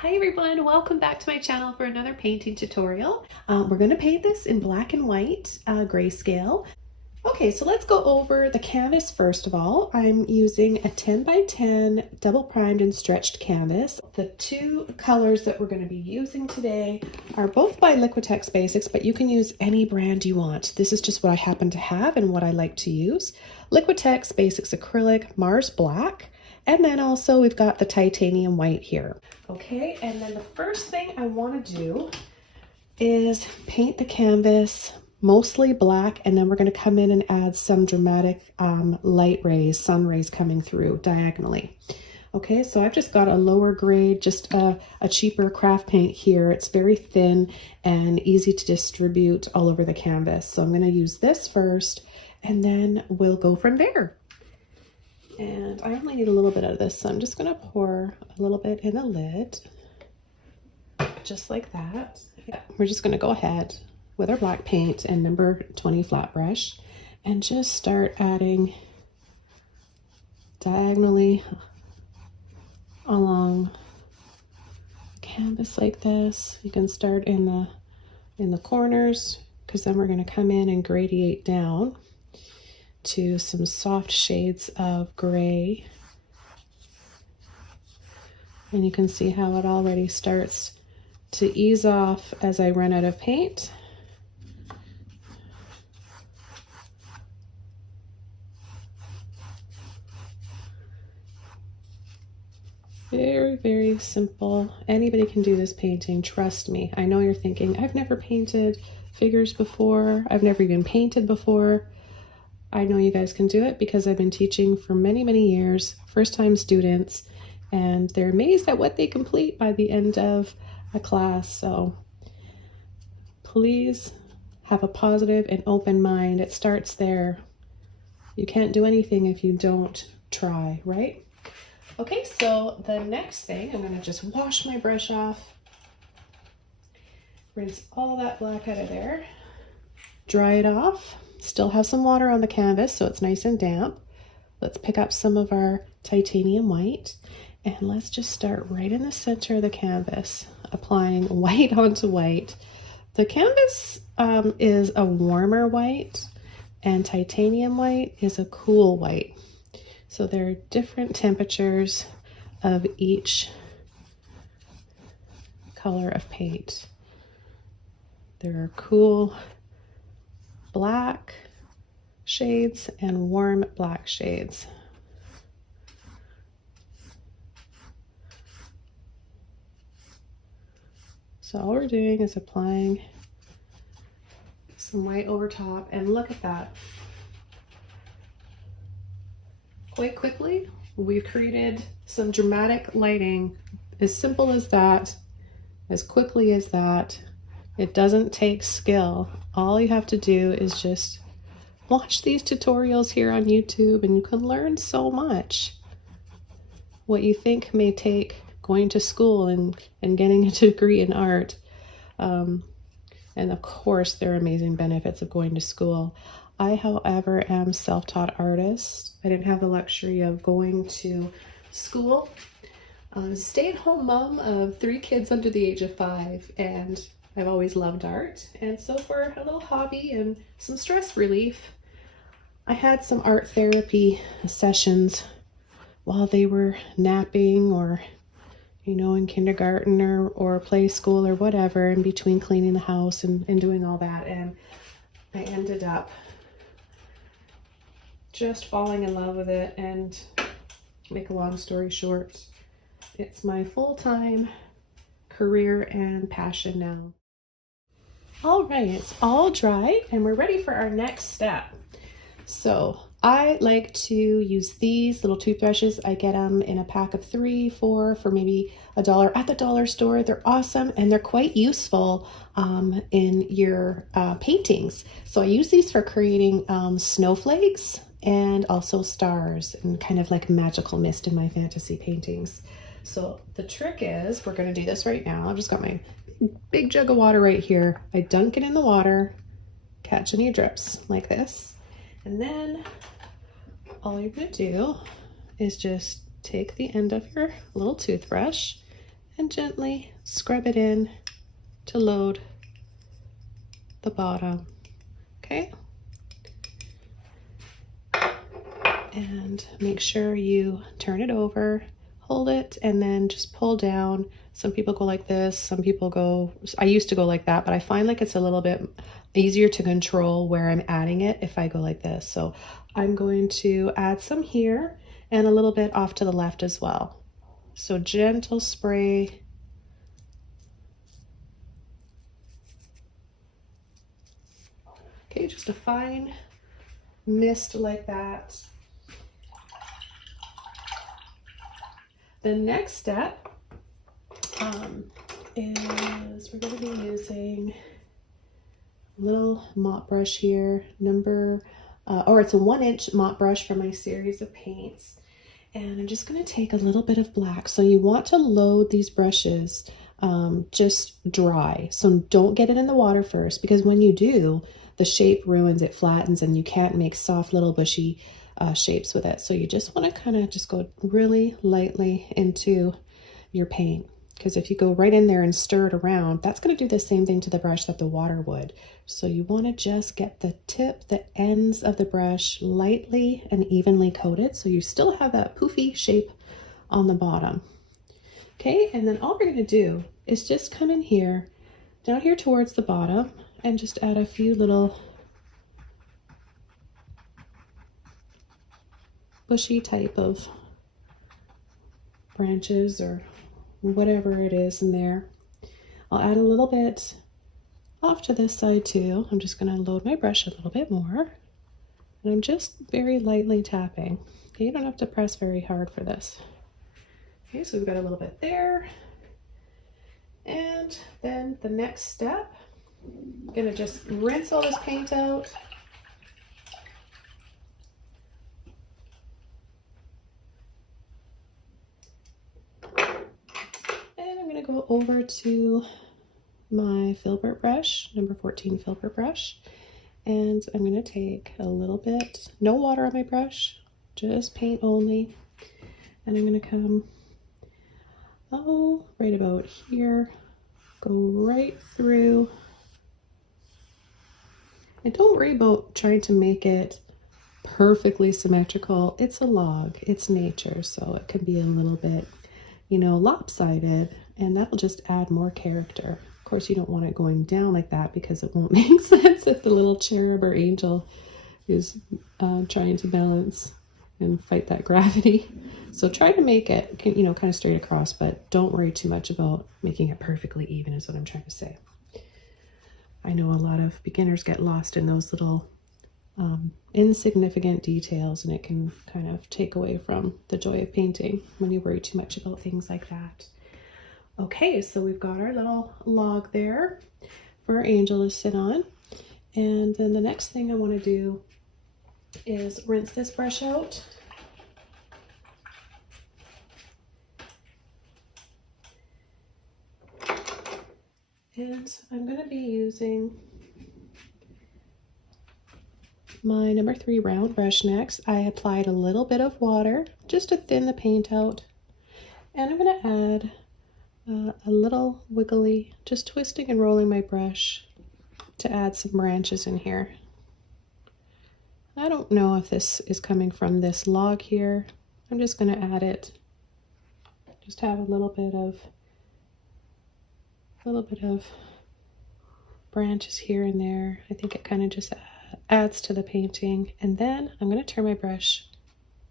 Hi everyone, welcome back to my channel for another painting tutorial. We're going to paint this in black and white grayscale. Okay, so let's go over the canvas first of all. I'm using a 10 by 10 double primed and stretched canvas. The two colors that we're going to be using today are both by Liquitex Basics, but you can use any brand you want. This is just what I happen to have and what I like to use. Liquitex Basics Acrylic Mars Black. And then also we've got the titanium white here. Okay, and then the first thing I want to do is paint the canvas mostly black, and then we're going to come in and add some dramatic light rays, sun rays coming through diagonally. Okay, so I've just got a lower grade, just a cheaper craft paint here. It's very thin and easy to distribute all over the canvas. So I'm going to use this first, and then we'll go from there. And I only need a little bit of this, so I'm just going to pour a little bit in the lid, just like that. Yeah, we're just going to go ahead with our black paint and number 20 flat brush and just start adding diagonally along the canvas like this. You can start in the corners, because then we're going to come in and gradiate down to some soft shades of gray. And you can see how it already starts to ease off as I run out of paint. Very, very simple. Anybody can do this painting, trust me. I know you're thinking, I've never painted figures before. I've never even painted before. I know you guys can do it because I've been teaching for many, many years, first-time students, and they're amazed at what they complete by the end of a class. So please have a positive and open mind. It starts there. You can't do anything if you don't try, right? Okay, so the next thing, I'm going to just wash my brush off, rinse all that black out of there, dry it off. Still have some water on the canvas, so it's nice and damp. Let's pick up some of our titanium white, and let's just start right in the center of the canvas, applying white onto white. The canvas is a warmer white, and titanium white is a cool white. So there are different temperatures of each color of paint. There are cool black shades and warm black shades. So all we're doing is applying some white over top, and look at that. Quite quickly, we've created some dramatic lighting. As simple as that, as quickly as that. It doesn't take skill. All you have to do is just watch these tutorials here on YouTube, and you can learn so much. What you think may take going to school and getting a degree in art. And of course, there are amazing benefits of going to school. I, however, am self-taught artist. I didn't have the luxury of going to school. Stay-at-home mom of 3 kids under the age of 5, and I've always loved art. And so for a little hobby and some stress relief, I had some art therapy sessions while they were napping, or in kindergarten or play school or whatever, in between cleaning the house and doing all that. And I ended up just falling in love with it, and make a long story short, it's my full-time career and passion now. All right, it's all dry and we're ready for our next step. So I like to use these little toothbrushes. I get them in a pack of 3, 4 for maybe $1 at the dollar store. They're awesome and they're quite useful in your paintings. So I use these for creating snowflakes and also stars and kind of like magical mist in my fantasy paintings. So the trick is, we're going to do this right now. I've just got my big jug of water right here. I dunk it in the water, catch any drips like this, and then all you're going to do is just take the end of your little toothbrush and gently scrub it in to load the bottom. Okay? And make sure you turn it over, hold it, and then just pull down. Some people go like this, some people go, I used to go like that, but I find like it's a little bit easier to control where I'm adding it if I go like this. So I'm going to add some here and a little bit off to the left as well. So gentle spray. Okay, just a fine mist like that. The next step is we're going to be using a little mop brush here, it's a 1-inch mop brush for my series of paints. And I'm just going to take a little bit of black. So you want to load these brushes just dry. So don't get it in the water first, because when you do, the shape ruins, it flattens, and you can't make soft little bushy shapes with it. So you just want to kind of just go really lightly into your paint, because if you go right in there and stir it around, that's going to do the same thing to the brush that the water would. So you want to just get the tip, the ends of the brush lightly and evenly coated, so you still have that poofy shape on the bottom. Okay, and then all we're going to do is just come in here, down here towards the bottom, and just add a few little bushy type of branches or whatever it is in there. I'll add a little bit off to this side too. I'm just going to load my brush a little bit more, and I'm just very lightly tapping. Okay, you don't have to press very hard for this. Okay, so we've got a little bit there. And then the next step, I'm going to just rinse all this paint out. And I'm going to go over to my filbert brush, number 14 filbert brush. And I'm going to take a little bit, no water on my brush, just paint only. And I'm going to come, right about here, go right through. And don't worry about trying to make it perfectly symmetrical. It's a log, it's nature, so it can be a little bit, lopsided, and that'll just add more character. Of course, you don't want it going down like that, because it won't make sense if the little cherub or angel is trying to balance and fight that gravity. So try to make it, kind of straight across, but don't worry too much about making it perfectly even, is what I'm trying to say. I know a lot of beginners get lost in those little insignificant details, and it can kind of take away from the joy of painting when you worry too much about things like that. Okay, so we've got our little log there for our angel to sit on. And then the next thing I want to do is rinse this brush out. And I'm going to be using my number 3 round brush next. I applied a little bit of water just to thin the paint out. And I'm going to add a little wiggly, just twisting and rolling my brush to add some branches in here. I don't know if this is coming from this log here. I'm just going to add it. Just have a little bit of branches here and there. I think it kind of just adds to the painting. And then I'm going to turn my brush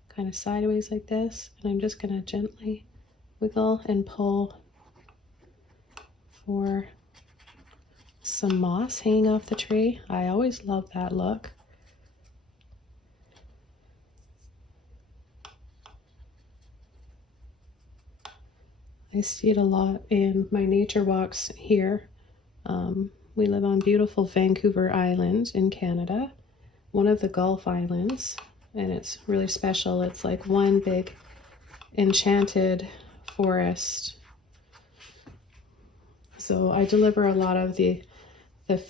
kind of sideways like this, and I'm just going to gently wiggle and pull for some moss hanging off the tree. I always love that look. I see it a lot in my nature walks here. We live on beautiful Vancouver Island in Canada, one of the Gulf Islands, and it's really special. It's like one big enchanted forest. So I deliver a lot of the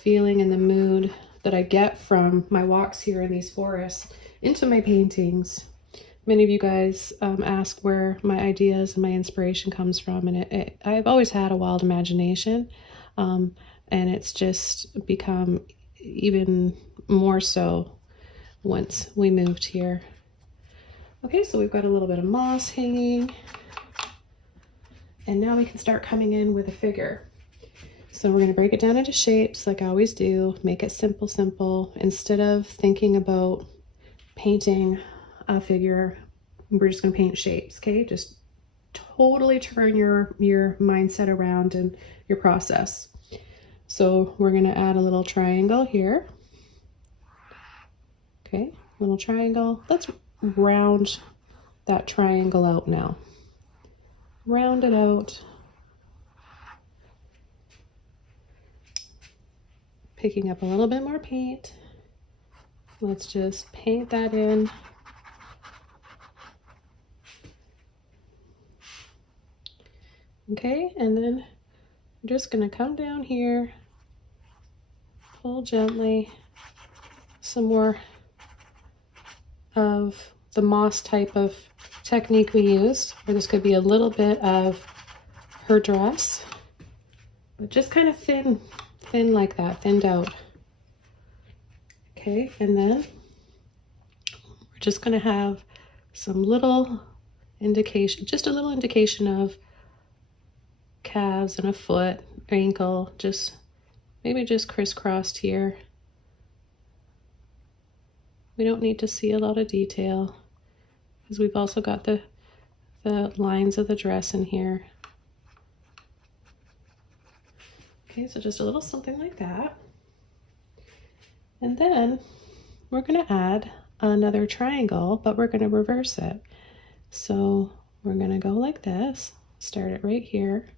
feeling and the mood that I get from my walks here in these forests into my paintings, many of you guys ask where my ideas and my inspiration comes from, and I've always had a wild imagination, and it's just become even more so once we moved here. Okay, so we've got a little bit of moss hanging, and now we can start coming in with a figure. So we're going to break it down into shapes like I always do, make it simple. Instead of thinking about painting a figure, we're just going to paint shapes, okay? Just totally turn your mindset around and your process. So we're going to add a little triangle here. Okay, little triangle. Let's round that triangle out now. Round it out. Picking up a little bit more paint. Let's just paint that in. Okay, and then I'm just going to come down here, pull gently, some more of the moss type of technique we used, or this could be a little bit of her dress, but just kind of thin like that, thinned out. Okay, and then we're just going to have some little indication, just a little indication of calves and a foot, ankle, just maybe just crisscrossed here. We don't need to see a lot of detail because we've also got the lines of the dress in here. Okay, so just a little something like that. And then we're going to add another triangle, but we're going to reverse it. So we're going to go like this, start it right here.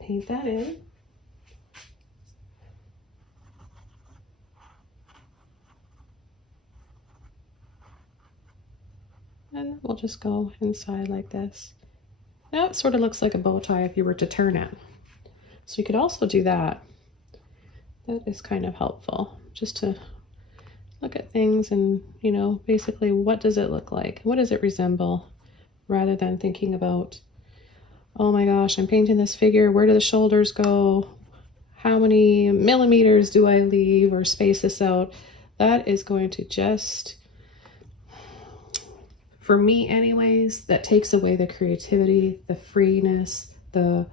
Paint that in. And we'll just go inside like this. Now it sort of looks like a bow tie if you were to turn it. So you could also do that. That is kind of helpful, just to look at things and, you know, basically what does it look like? What does it resemble? Rather than thinking about, oh my gosh, I'm painting this figure. Where do the shoulders go? How many millimeters do I leave or space this out? That is going to just, for me anyways, that takes away the creativity, the freeness, the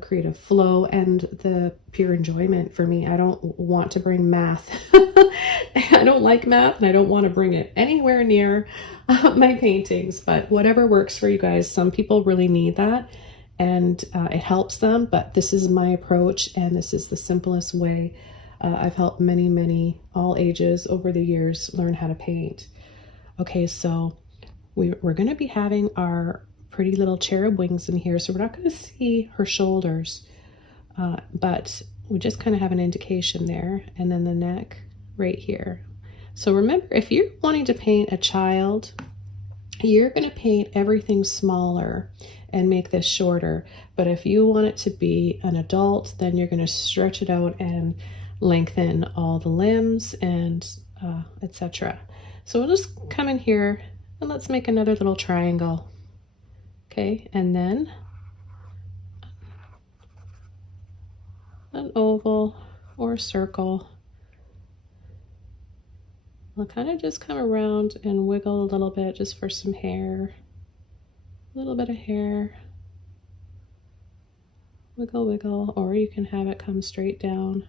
creative flow, and the pure enjoyment for me. I don't want to bring math. I don't like math, and I don't want to bring it anywhere near my paintings, but whatever works for you guys. Some people really need that, and it helps them, but this is my approach, and this is the simplest way. I've helped many, all ages over the years learn how to paint. Okay, so we're going to be having our pretty little cherub wings in here, so we're not going to see her shoulders, but we just kind of have an indication there, and then the neck right here. So remember, if you're wanting to paint a child, you're going to paint everything smaller and make this shorter, but if you want it to be an adult, then you're going to stretch it out and lengthen all the limbs and etc. So we'll just come in here and let's make another little triangle. Okay, and then an oval or a circle. I'll kind of just come around and wiggle a little bit just for some hair. A little bit of hair. Wiggle, wiggle, or you can have it come straight down.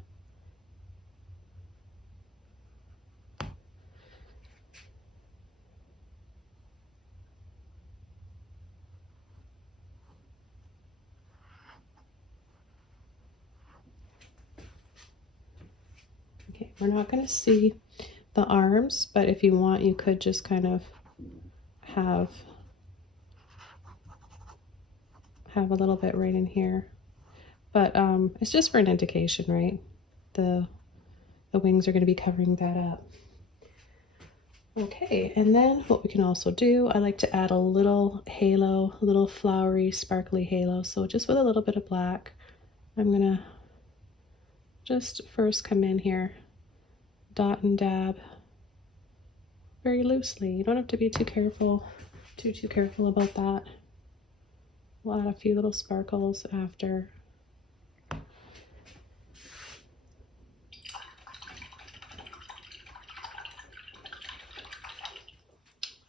Okay, we're not going to see the arms, but if you want, you could just kind of have a little bit right in here. But it's just for an indication, right? The wings are going to be covering that up. Okay, and then what we can also do, I like to add a little halo, a little flowery, sparkly halo. So just with a little bit of black, I'm gonna just first come in here, dot and dab very loosely. You don't have to be too careful, too careful about that. We'll add a few little sparkles after.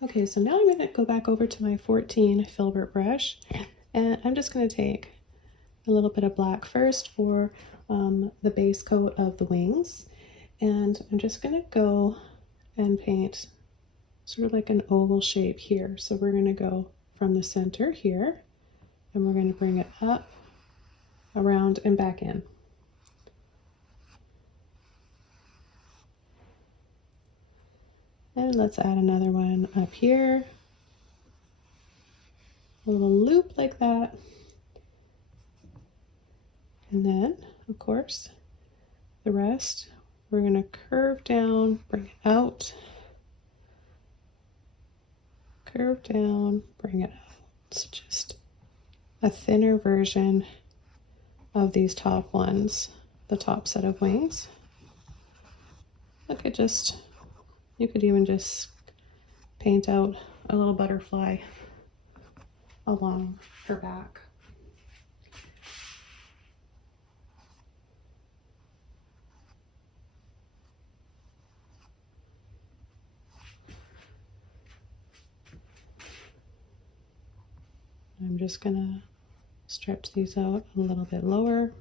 Okay, so now I'm going to go back over to my 14 filbert brush, and I'm just going to take a little bit of black first for the base coat of the wings, and I'm just going to go and paint sort of like an oval shape here. So we're going to go from the center here, and we're going to bring it up, around, and back in. And let's add another one up here. A little loop like that. And then, of course, the rest, we're going to curve down, bring it out. Curve down, bring it out. It's just a thinner version of these top ones, the top set of wings. Look at just, you could even just paint out a little butterfly along her back. I'm just gonna stretch these out a little bit lower.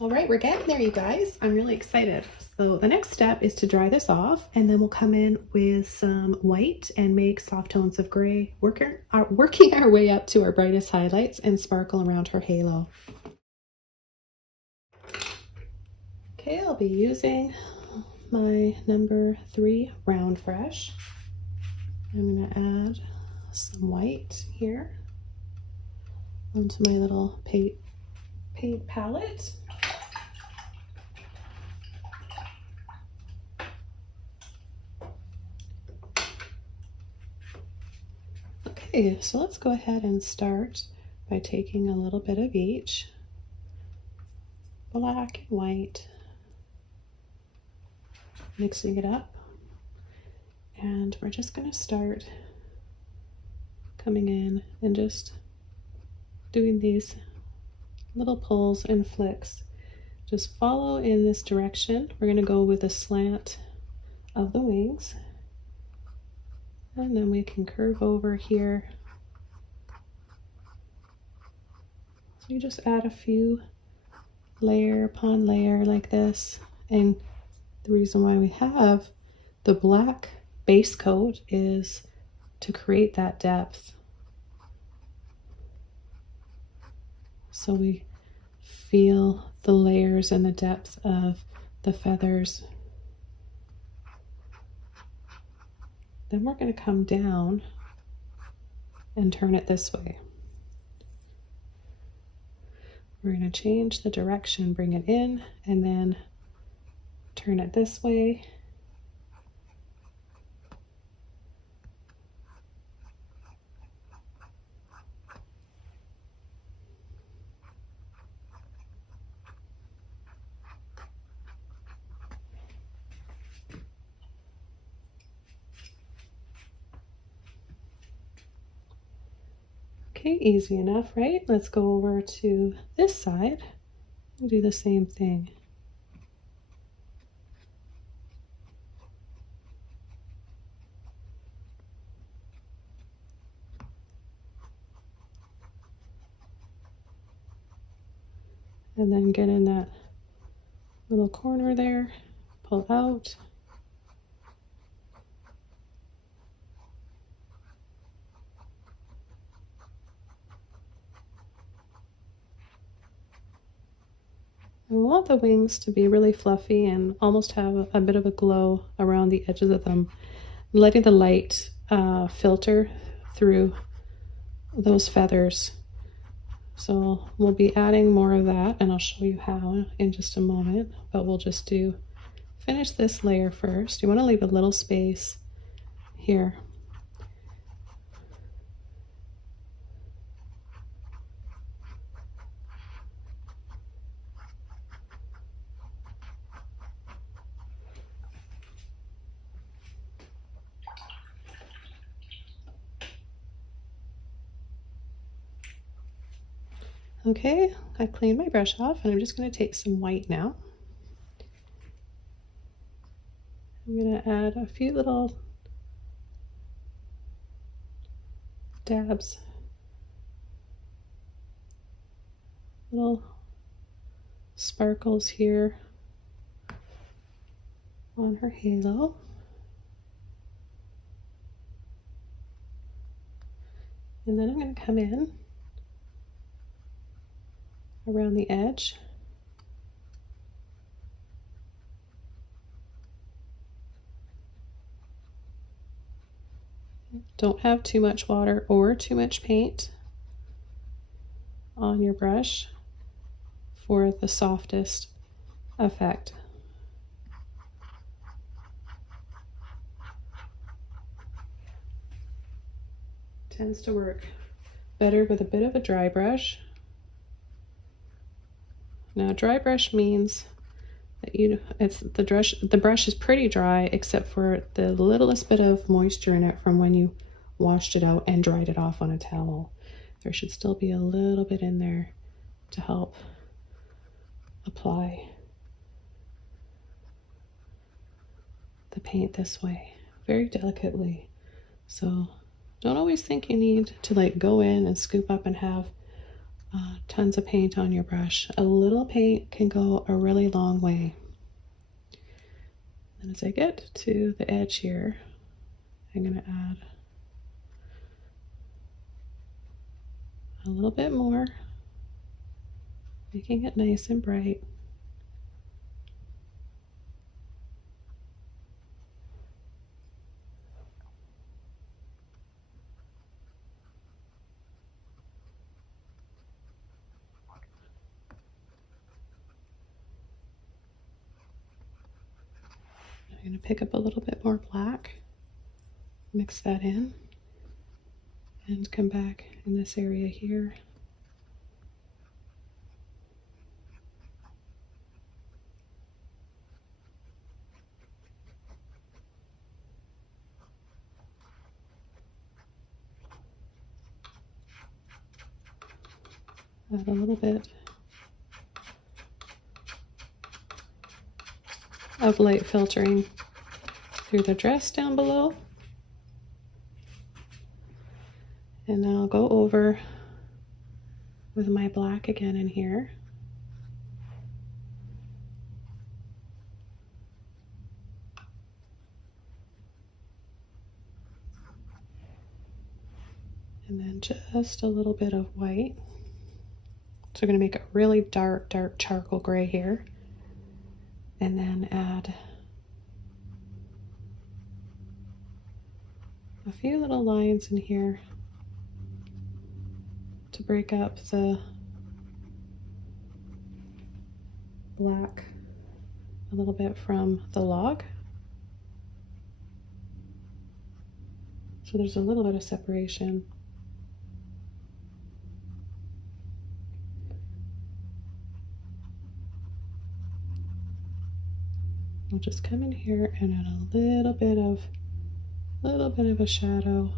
All right, we're getting there, you guys. I'm really excited. So the next step is to dry this off, and then we'll come in with some white and make soft tones of gray, working our way up to our brightest highlights and sparkle around her halo. Okay, I'll be using my number 3 round brush. I'm going to add some white here onto my little paint palette. Okay, so let's go ahead and start by taking a little bit of each, black and white, mixing it up, and we're just going to start coming in and just doing these little pulls and flicks. Just follow in this direction. We're going to go with a slant of the wings, and then we can curve over here. So you just add a few layer upon layer like this, and the reason why we have the black base coat is to create that depth. So we feel the layers and the depth of the feathers. Then we're going to come down and turn it this way. We're going to change the direction, bring it in, and then turn it this way. Okay, easy enough, right? Let's go over to this side and do the same thing. And then get in that little corner there, pull out. And we want the wings to be really fluffy and almost have a bit of a glow around the edges of them, letting the light filter through those feathers. So we'll be adding more of that, and I'll show you how in just a moment, but we'll just finish this layer first. You want to leave a little space here. Okay, I cleaned my brush off and I'm just going to take some white now. I'm going to add a few little dabs, little sparkles here on her halo. And then I'm going to come in around the edge. Don't have too much water or too much paint on your brush for the softest effect. Tends to work better with a bit of a dry brush. Now, dry brush means that the brush is pretty dry except for the littlest bit of moisture in it from when you washed it out and dried it off on a towel. There should still be a little bit in there to help apply the paint this way, very delicately. So don't always think you need to like go in and scoop up and have tons of paint on your brush. A little paint can go a really long way. And as I get to the edge here, I'm going to add a little bit more, making it nice and bright. I'm going to pick up a little bit more black, mix that in, and come back in this area here. Add a little bit of light filtering through the dress down below. And then I'll go over with my black again in here. And then just a little bit of white. So we're going to make a really dark, dark charcoal gray here. And then add a few little lines in here to break up the black a little bit from the log. So there's a little bit of separation. I'll just come in here and add a little bit of a shadow.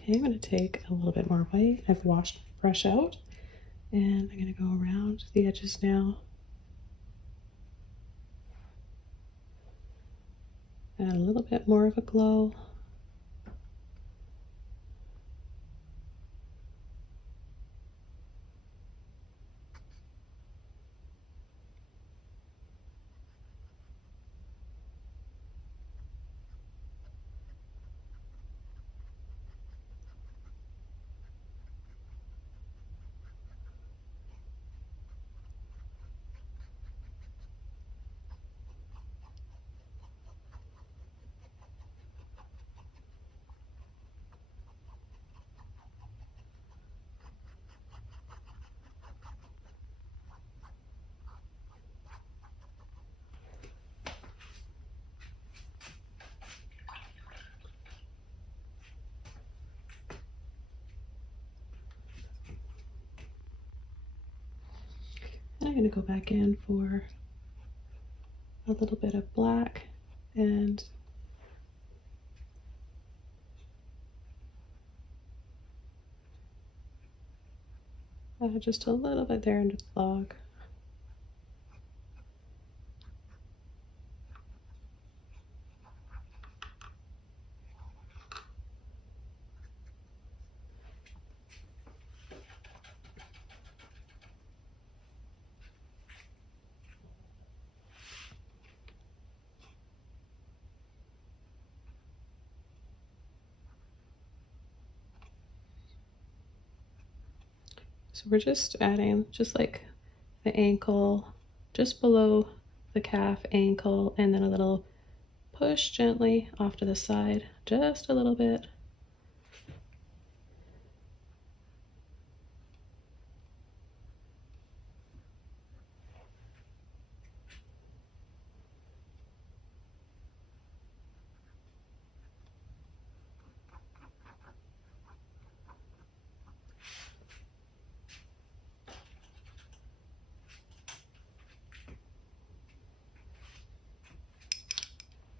Okay, I'm going to take a little bit more white. I've washed my brush out, and I'm going to go around the edges now. Add a little bit more of a glow. I'm going to go back in for a little bit of black and just a little bit there into the log. So we're just adding just like the ankle, just below the calf ankle, and then a little push gently off to the side, just a little bit.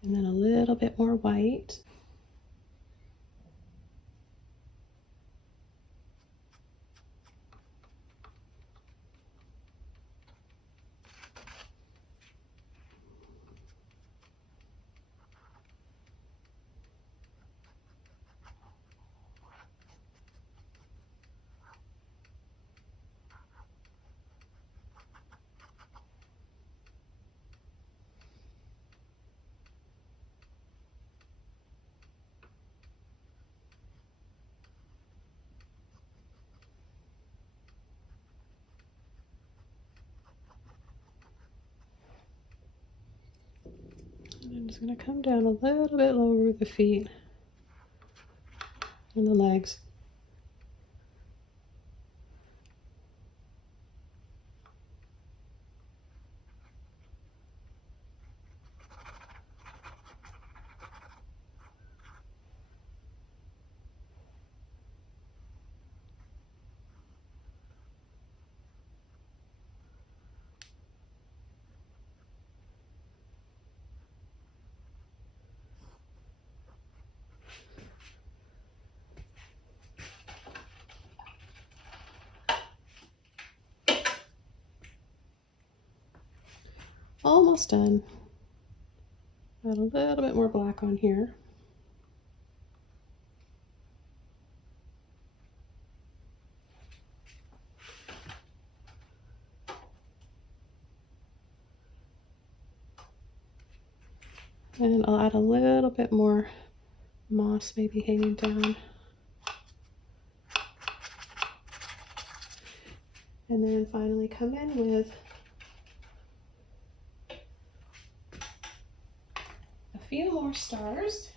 And then a little bit more white. And I'm just going to come down a little bit lower with the feet and the legs. Almost done. Add a little bit more black on here. And I'll add a little bit more moss maybe hanging down. And then finally come in with a few more stars.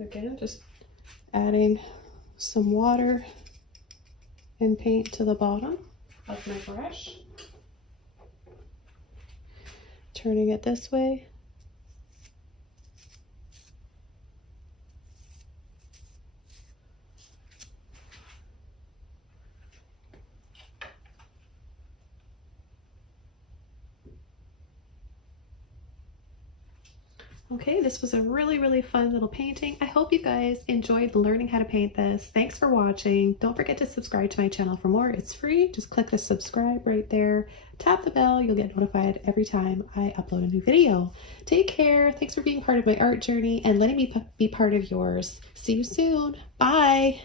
Again, just adding some water and paint to the bottom of my brush. Turning it this way. Okay, this was a really fun little painting. I hope you guys enjoyed learning how to paint this. Thanks for watching. Don't forget to subscribe to my channel for more. It's free. Just click the subscribe right there. Tap the bell. You'll get notified every time I upload a new video. Take care. Thanks for being part of my art journey and letting me be part of yours. See you soon. Bye.